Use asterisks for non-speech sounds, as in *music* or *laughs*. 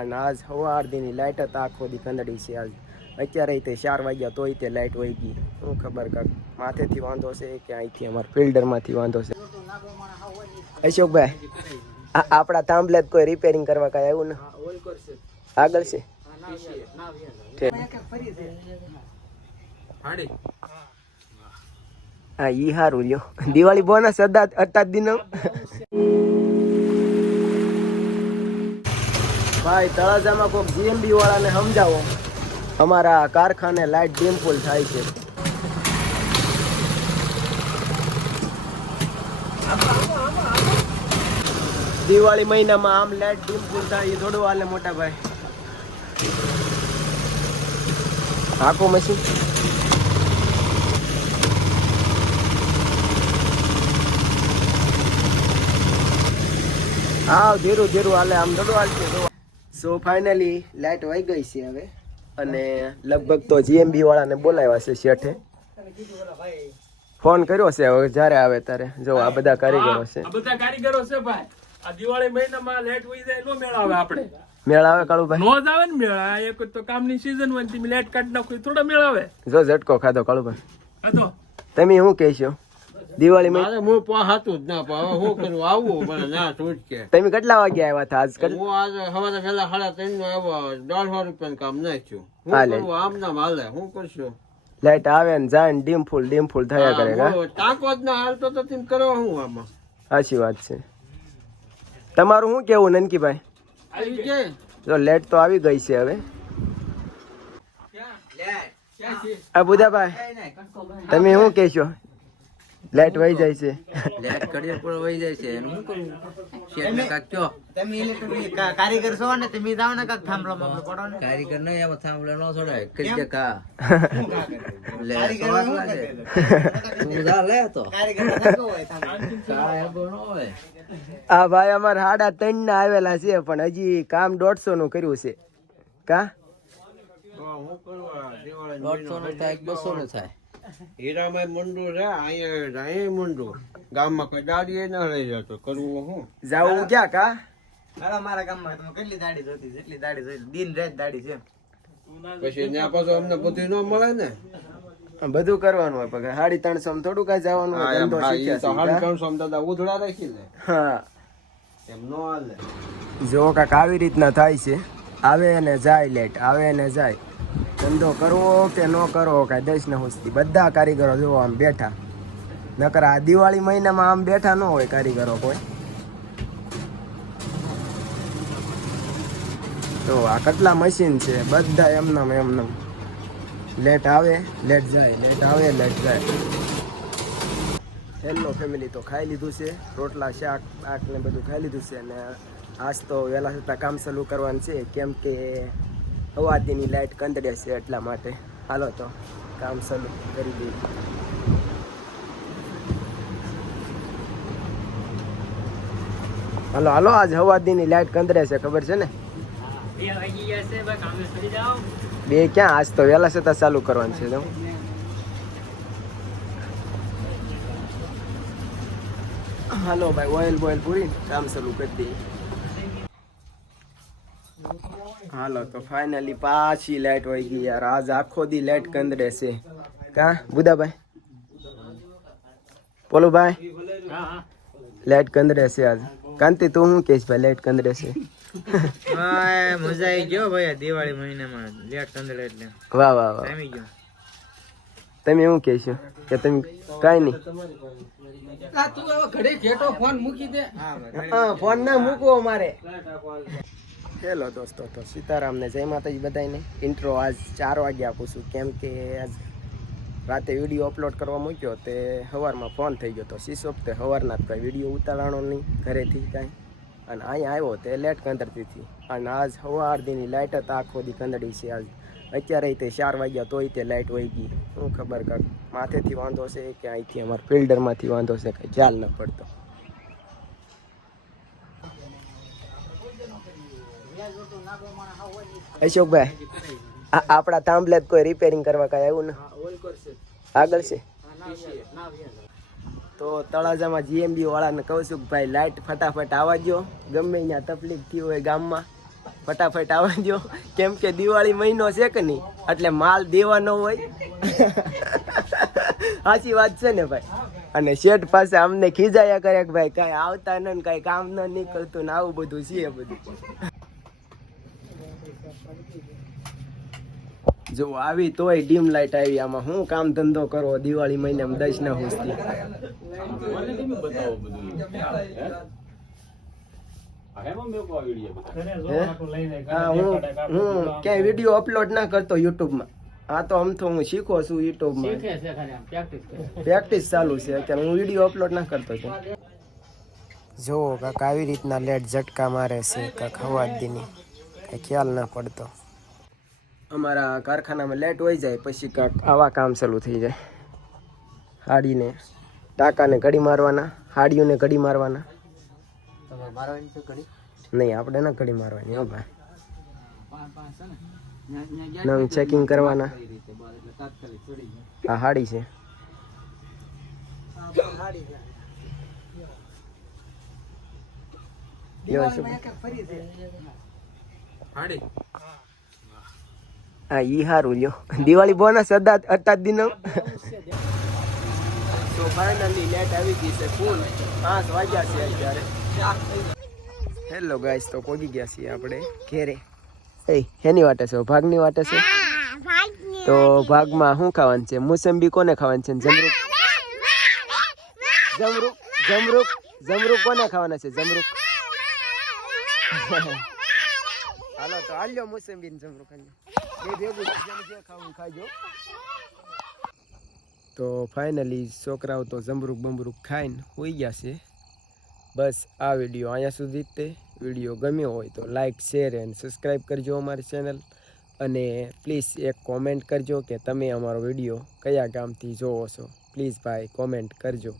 અને આજ સવારથીની લાઇટ જ આખો દી કંદડી છે આજ. અત્યારે તે ચાર વાગ્યા તોય તે લાઇટ વહી ગઈ. શું ખબર કાંક માથેથી વાંધો છે કે અહીંથી અમારા ફિલ્ડરમાંથી વાંધો છે? અશોકભાઈ આપણા તાંબલે કોઈ રિપેરિંગ કરવા કાંઈ આવ્યું ને? આગળ છે? હા, ઈ હારું લ્યો. દિવાળી બોનસ અડધા અડધા દિનો ભાઈ, તળાજામાં કોઈક જીએમબી વાળાને સમજાવો. અમારા કારખાને લાઇટ ડીમ ફૂલ થાય છે. દિવાળી મહિનામાં આમ લાઇટ ડીમ ફૂલ થાય, એ થોડું હાલે મોટા ભાઈ. હાકો મશીન. હા ધીરું ધીરું હાલે, આમ થોડું હાલશે સો ફાઇનલી લાઇટ વહી ગઈ છે હવે. અને લગભગ તો જીએમબી વાળાને બોલાવ્યા છે શેઠે. ફોન કર્યો છે હવે જ્યારે આવે ત્યારે. જો આ બધા કારીગરો છે. આ બધા કારીગરો છે ભાઈ. આ દિવાળી મહિનામાં લેટ હોય જાય નો મેળ આવે આપણે. મેળ આવે કાળુભાઈ? નો જ આવે ને મેળ. આ એક તો કામની સીઝન હોય ને તમે લેટ કાઢી નાખો થોડો મેળ આવે. જો ઝટકો ખાધો કાળુભાઈ. ભાઈ તો તમે શું કહેશો દિવાળીમાં હું પા હાથું જ ના હવે શું કરું? આવું પણ ના છૂટકે તમે કેટલા વાગે આવ્યા હતા આજ? હું આજ સવારે વહેલા સાડા ત્રણ નો આવ્યો દોઢસો રૂપિયા કામ નાખ્યું. હું કરું? આમ નામ હાલે. હું કરશું? લાઈટ આવે ને જાય ને ડીમ ફૂલ ડીમ ફૂલ થયા કરે ટાંકો જ ના હાલતો તો તેમ કરવા હું આમાં? સાચી વાત છે. તમારું શું કેવું નનકીભાઈ આવી કે જો લેટ તો આવી ગઈ છે હવે. આ બુધાભાઈ તમે શું કહેશો? લાઈટ વહી જાય છે. લેટ કડિયર પર વહી જાય છે. એનું શું કરવું? શેઠને કાક કયો? તમે ઇલેક્ટ્રિક કારીગર છો ને તમે જાવ ને કાક થાંભલો માં પડો ને. કારીગર નહીં એમાં થાંભલો ન છોડાય કઈ કે કા? લે કારીગર સવાર શું લાગે. તું જા લે તો. કારીગર થતો હોય થાંભલો. ન આ ભાઈ અમારે સાડા ત્રણ ના આવેલા છે પણ હજી કામ દોઢસો નું કર્યું છે. કા? દોઢસો નું થાય બસો નું થાય. હીરામાં મંડું છે અહીંયા અહીંયા મંડું. ગામમાં કોઈ દાડી ના લઈ જતો કરવું હું? જાવું ક્યાં કા હાલો મારા ગામમાં તમે કેટલી દાડી જોતી જેટલી દાડી જોઈ દિન રાત દાડી છે પછી ત્યાં પાછું અમને બધું ન મળે ને? બધું કરવાનું હોય પગાર. સાડી ત્રણસો માં થોડું કઈ જવાનું હોય ધંધો શીખ્યા? ત્રણસો દાદા ઉધડા રાખી લે હા. એમ નો હાલે. જો કાક આવી રીતના થાય છે આવે અને જાય લેટ આવે ને જાય. ધંધો કરવો કે ન કરવો, કાંઈ દઈશ ને હુસતી બધા કારીગરો જો આમ બેઠા. નકર આ દિવાળી મહિનામાં આમ બેઠા ન હોય કારીગરો કોઈ. તો આ કેટલા મશીન છે? બધા એમનામ એમનામ. લેટ આવે લેટ જાય લેટ આવે લેટ જાય. હેલો ફેમિલી તો ખાઈ લીધું છે. રોટલા, શાક, બાક ને બધું ખાઈ લીધું છે. અને આજ તો વહેલા છતાં કામ ચાલુ કરવાનું છે. કેમ કે હવાતીની લાઇટ કંદડે છે એટલા માટે. હાલો તો, કામ શરૂ કરી દઈએ. હાલો હાલો, આજ હવાતીની લાઇટ કંદડે છે, ખબર છે ને? બે ક્યાં? આજ તો વહેલા છતાં ચાલુ કરવાનું છે તો હાલો, ભાઈ ઓઇલ બોઇલ પૂરી, કામ શરૂ કરી દઈએ. હાલો તો ફાઇનલી પાછી લાઈટ વહી ગઈ યાર. આજ આખો દી લાઈટ કંદડે છે. કા? બુદાભાઈ? પોલુભાઈ? લાઈટ કંદડે છે આજ. કાંતિ તું શું કહીશ ભાઈ લાઈટ કંદડે છે? મજા આવી ગયો ભાઈ દિવાળી મહિનામાં. લેટ કંદડે એટલે. વાહ વાહ વાહ. ગયો. તમે એવું કહેશો? કે તમે કાંઈ નહીં. તું હવે ઘડી ઘેટો ફોન મૂકી દે. હા ફોન ના મૂકવો મારે. હેલો દોસ્તો, તો સીતારામને જય માતાજી બધાને ઇન્ટ્રો આજ ચાર વાગે આપું છું, કેમ કે આજ રાતે વીડિયો અપલોડ કરવા મૂક્યો તે સવારમાં ફોન થઈ ગયો, તો શીશોપ તે સવારના જ કંઈ વીડિયો ઉતારવાનો નહીં, ઘરેથી કાંઈ. અને અહીંયા આવ્યો તે લેટ કંદરતીથી અને આજ સવાર દીની લાઇટ જ આખો દી કંદડી છે આજ. અત્યારે તે ચાર વાગ્યા તોય તે લાઇટ વહી ગઈ. શું ખબર કાંક માથેથી વાંધો છે કે અહીંથી અમારા ફિલ્ડરમાંથી વાંધો છે કંઈ ખ્યાલ ન પડતો. અશોકભાઈ આપણા તાંબલે કોઈ રિપેરિંગ કરવા કાંઈ આવ્યું ને. આગળ છે. તો તળાજામાં જીએમબી વાળાને કહું છું કે ભાઈ લાઇટ ફટાફટ આવવા દો ગમે ત્યાં તકલીફ થઈ હોય ગામમાં ફટાફટ આવવા દો કેમ કે દિવાળી મહિનો છે કે નહીં? એટલે માલ દેવાનો હોય. *laughs* સાચી વાત છે ને ભાઈ. અને શેઠ પાસે અમને ખીજાયા કરે કે ભાઈ કાંઈ આવતા ન કાંઈ કામ ન નીકળતું ને આવું બધું છે બધું. જો આવી તોય ડીમ લાઇટ આવી આમાં હું કામ ધંધો કરો દિવાળી મહિનામાં દસ ના હુસતી. હું? ક્યાંય વીડિયો અપલોડ ના કરતો યુટ્યુબમાં. હા તો આમ તો હું શીખો છું યુટ્યુબમાં. પ્રેક્ટિસ ચાલુ છે અત્યારે. હું વીડિયો અપલોડ ના કરતો છું જો કાક આવી રીતના લેટ ઝટકા મારે છે કાક હવા દીની કઈ ખ્યાલ ના પડતો. અમારા કારખાનામાં લેટ હોય જાય પછી કાંક આવા કામ ચાલુ થઈ જાય. હાડીને ટાંકાને ઘડી મારવાના હાડીઓને ઘડી મારવાના. નહીં આપણે ના ઘડી મારવાની હો ભાઈ. નંગ ચેકિંગ કરવાના. આ હાડી છે. લ્યો શું? હા ઈ હારું લ્યો. દિવાળી બોનસ અડધા અડધા દિન તો ફાઇનલી લેટ આવી ગઈ છે ફૂલ પાંચ વાગ્યા છે અત્યારે. હેલો ગાઈસ તો પહોંચી ગયા છીએ આપણે ઘેરે. એ હેની વાટે છે? ભાગની વાટે છે? તો ભાગમાં શું ખાવાનું છે? મોસંબી કોને ખાવાનું છે? જમરૂક. જમરૂક જમરૂક જમરૂક કોને ખાવાના છે? જમરૂક. *laughs* હાલો તો હાલ્યો મોસંબી ને જમરૂક હાલ્યો બે ભેગું જેને જે ખાવું ખાજો તો ફાઇનલી છોકરાઓ તો જમરૂક બમરૂક ખાઈને હોઈ ગયા છે બસ આ વીડિયો અહીંયા સુધી જ તે વીડિયો ગમ્યો હોય તો લાઇક શેર એન્ડ સબસ્ક્રાઈબ કરજો અમારી ચેનલ અને પ્લીઝ એક કોમેન્ટ કરજો કે તમે અમારો વીડિયો કયા ગામથી જોવો છો. પ્લીઝ ભાઈ કોમેન્ટ કરજો.